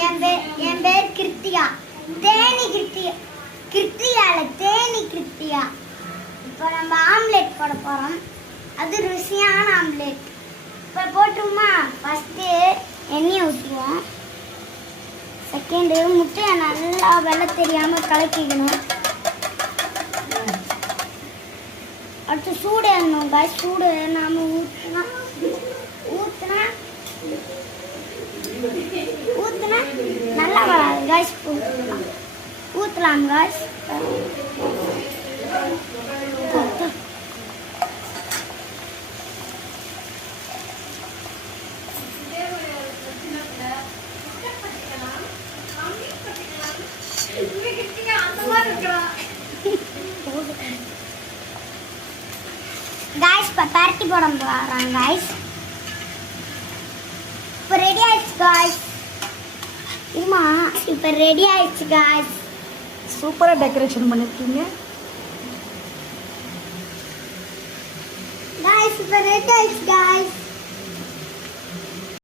என் பேர் கிருத்திகா. தேனி கிருத்திகா. கிருத்திகால தேனி கிருத்திகா. இப்போ நம்ம ஆம்லெட் போட போகிறோம். அது ருசியான ஆம்லெட். இப்போ போட்டுருமா? ஃபஸ்ட்டு எண்ணெயை ஊற்றுவோம். செகண்டு முட்டையை நல்லா வெள்ளை தெரியாமல் கலக்கிக்கணும். அடுத்து சூடு ஏறணும் காய். சூடு ஏறாமல் ஊற்றினா நல்லா வராது காய்ஸ். ஊற்றலாம் காய்ஸ். காய்ஸ் இப்போ பரட்டி போட போகிறாங்க காய்ஸ். இப்போ ரெடி ஆயிடுச்சு காய்ஸ். இம்மா இப்போ ரெடி ஆயிடுச்சு காய்ஸ். சூப்பராக டெக்கரேஷன் பண்ணியிருக்கீங்க காய்ஸ். இப்போ ரெடி ஆயிடுச்சு காய்ஸ்.